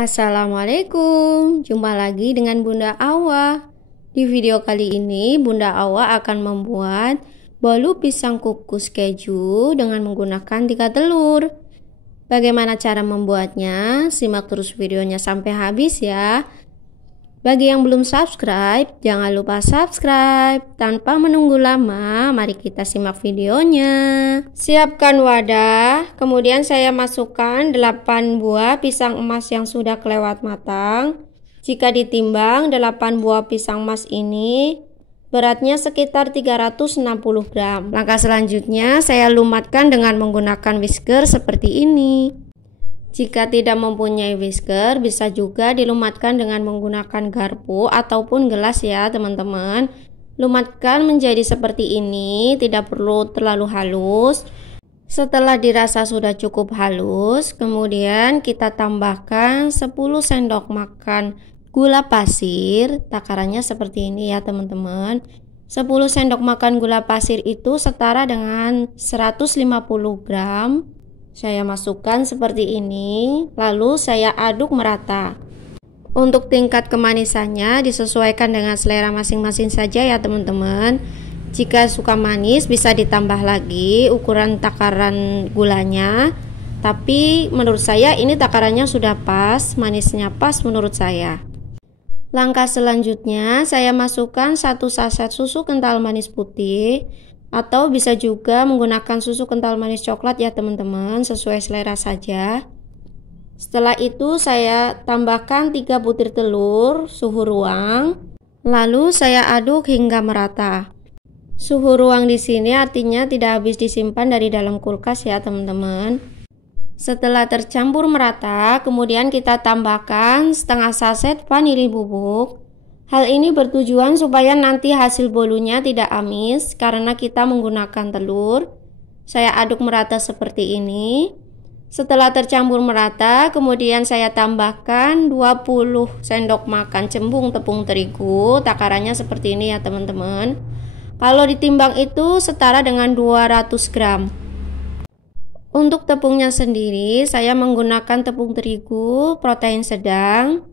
Assalamualaikum, jumpa lagi dengan Bunda Awa. Di video kali ini Bunda Awa akan membuat bolu pisang kukus keju dengan menggunakan 3 telur. Bagaimana cara membuatnya? Simak terus videonya sampai habis ya. Bagi yang belum subscribe, jangan lupa subscribe. Tanpa menunggu lama, mari kita simak videonya. Siapkan wadah, kemudian saya masukkan 8 buah pisang emas yang sudah kelewat matang. Jika ditimbang 8 buah pisang emas ini, beratnya sekitar 360 gram. Langkah selanjutnya, saya lumatkan dengan menggunakan whisker seperti ini. Jika tidak mempunyai whisker, bisa juga dilumatkan dengan menggunakan garpu ataupun gelas ya teman-teman. Lumatkan menjadi seperti ini, tidak perlu terlalu halus. Setelah dirasa sudah cukup halus, kemudian kita tambahkan 10 sendok makan gula pasir. Takarannya seperti ini ya teman-teman. 10 sendok makan gula pasir itu setara dengan 150 gram. Saya masukkan seperti ini, lalu saya aduk merata. Untuk tingkat kemanisannya disesuaikan dengan selera masing-masing saja ya teman-teman. Jika suka manis bisa ditambah lagi ukuran takaran gulanya. Tapi menurut saya ini takarannya sudah pas, manisnya pas menurut saya. Langkah selanjutnya saya masukkan 1 saset susu kental manis putih. Atau bisa juga menggunakan susu kental manis coklat ya teman-teman, sesuai selera saja. Setelah itu saya tambahkan 3 butir telur suhu ruang. Lalu saya aduk hingga merata. Suhu ruang di sini artinya tidak habis disimpan dari dalam kulkas ya teman-teman. Setelah tercampur merata, kemudian kita tambahkan setengah saset vanili bubuk. Hal ini bertujuan supaya nanti hasil bolunya tidak amis karena kita menggunakan telur. Saya aduk merata seperti ini. Setelah tercampur merata, kemudian saya tambahkan 20 sendok makan cembung tepung terigu. Takarannya seperti ini ya teman-teman. Kalau ditimbang itu setara dengan 200 gram. Untuk tepungnya sendiri, saya menggunakan tepung terigu protein sedang.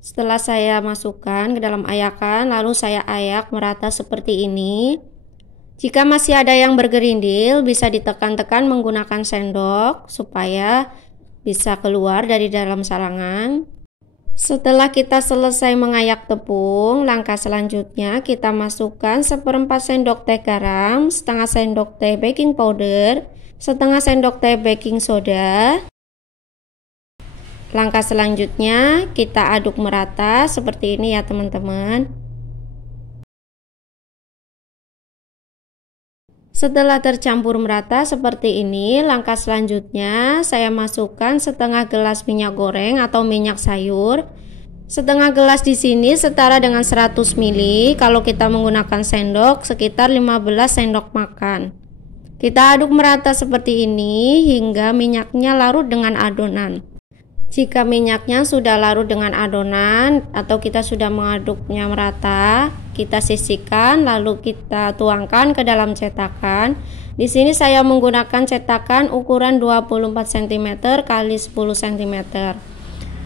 Setelah saya masukkan ke dalam ayakan, lalu saya ayak merata seperti ini. Jika masih ada yang bergerindil, bisa ditekan-tekan menggunakan sendok supaya bisa keluar dari dalam salangan. Setelah kita selesai mengayak tepung, langkah selanjutnya kita masukkan 1/4 sendok teh garam, setengah sendok teh baking powder, setengah sendok teh baking soda. Langkah selanjutnya kita aduk merata seperti ini ya teman-teman. Setelah tercampur merata seperti ini, langkah selanjutnya saya masukkan setengah gelas minyak goreng atau minyak sayur. Setengah gelas di sini setara dengan 100 ml. Kalau kita menggunakan sendok sekitar 15 sendok makan. Kita aduk merata seperti ini hingga minyaknya larut dengan adonan. Jika minyaknya sudah larut dengan adonan atau kita sudah mengaduknya merata, kita sisihkan lalu kita tuangkan ke dalam cetakan. Di sini saya menggunakan cetakan ukuran 24 cm x 10 cm.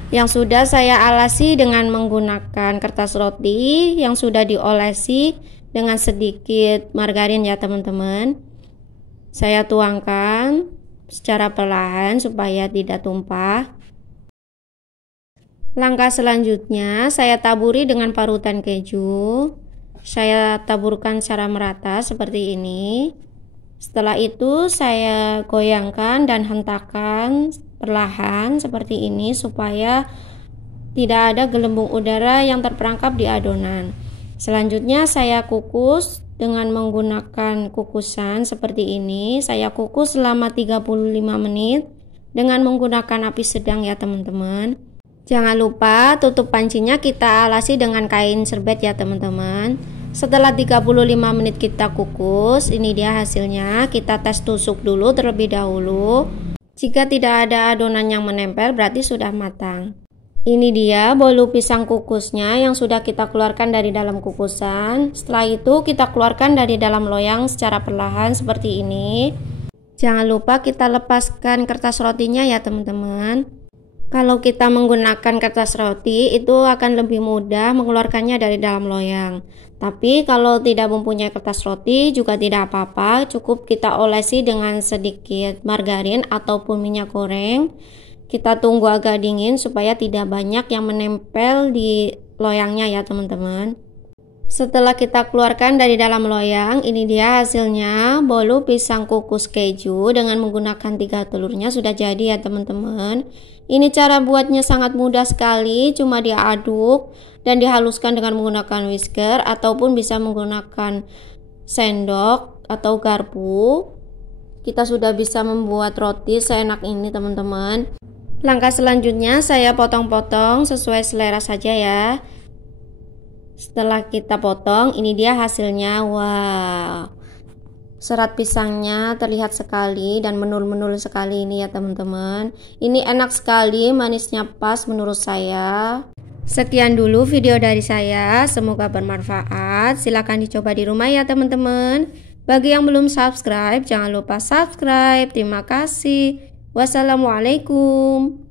Yang sudah saya alasi dengan menggunakan kertas roti yang sudah diolesi dengan sedikit margarin ya teman-teman. Saya tuangkan secara perlahan supaya tidak tumpah. Langkah selanjutnya saya taburi dengan parutan keju. Saya taburkan secara merata seperti ini. Setelah itu saya goyangkan dan hentakan perlahan seperti ini supaya tidak ada gelembung udara yang terperangkap di adonan. Selanjutnya saya kukus dengan menggunakan kukusan seperti ini. Saya kukus selama 35 menit dengan menggunakan api sedang ya teman-teman. Jangan lupa tutup pancinya kita alasi dengan kain serbet ya teman-teman. Setelah 35 menit kita kukus, ini dia hasilnya. Kita tes tusuk dulu terlebih dahulu. Jika tidak ada adonan yang menempel berarti sudah matang. Ini dia bolu pisang kukusnya yang sudah kita keluarkan dari dalam kukusan. Setelah itu kita keluarkan dari dalam loyang secara perlahan seperti ini. Jangan lupa kita lepaskan kertas rotinya ya teman-teman. Kalau kita menggunakan kertas roti, itu akan lebih mudah mengeluarkannya dari dalam loyang. Tapi kalau tidak mempunyai kertas roti juga tidak apa-apa, cukup kita olesi dengan sedikit margarin ataupun minyak goreng. Kita tunggu agak dingin supaya tidak banyak yang menempel di loyangnya ya teman-teman. Setelah kita keluarkan dari dalam loyang, ini dia hasilnya. Bolu pisang kukus keju dengan menggunakan 3 telurnya sudah jadi ya teman-teman. Ini cara buatnya sangat mudah sekali, cuma diaduk dan dihaluskan dengan menggunakan whisker ataupun bisa menggunakan sendok atau garpu. Kita sudah bisa membuat roti seenak ini teman-teman. Langkah selanjutnya saya potong-potong sesuai selera saja ya. Setelah kita potong, ini dia hasilnya. Wow, serat pisangnya terlihat sekali dan menul-menul sekali ini ya teman-teman. Ini enak sekali, manisnya pas menurut saya. Sekian dulu video dari saya, semoga bermanfaat. Silahkan dicoba di rumah ya teman-teman. Bagi yang belum subscribe, jangan lupa subscribe. Terima kasih. Wassalamualaikum.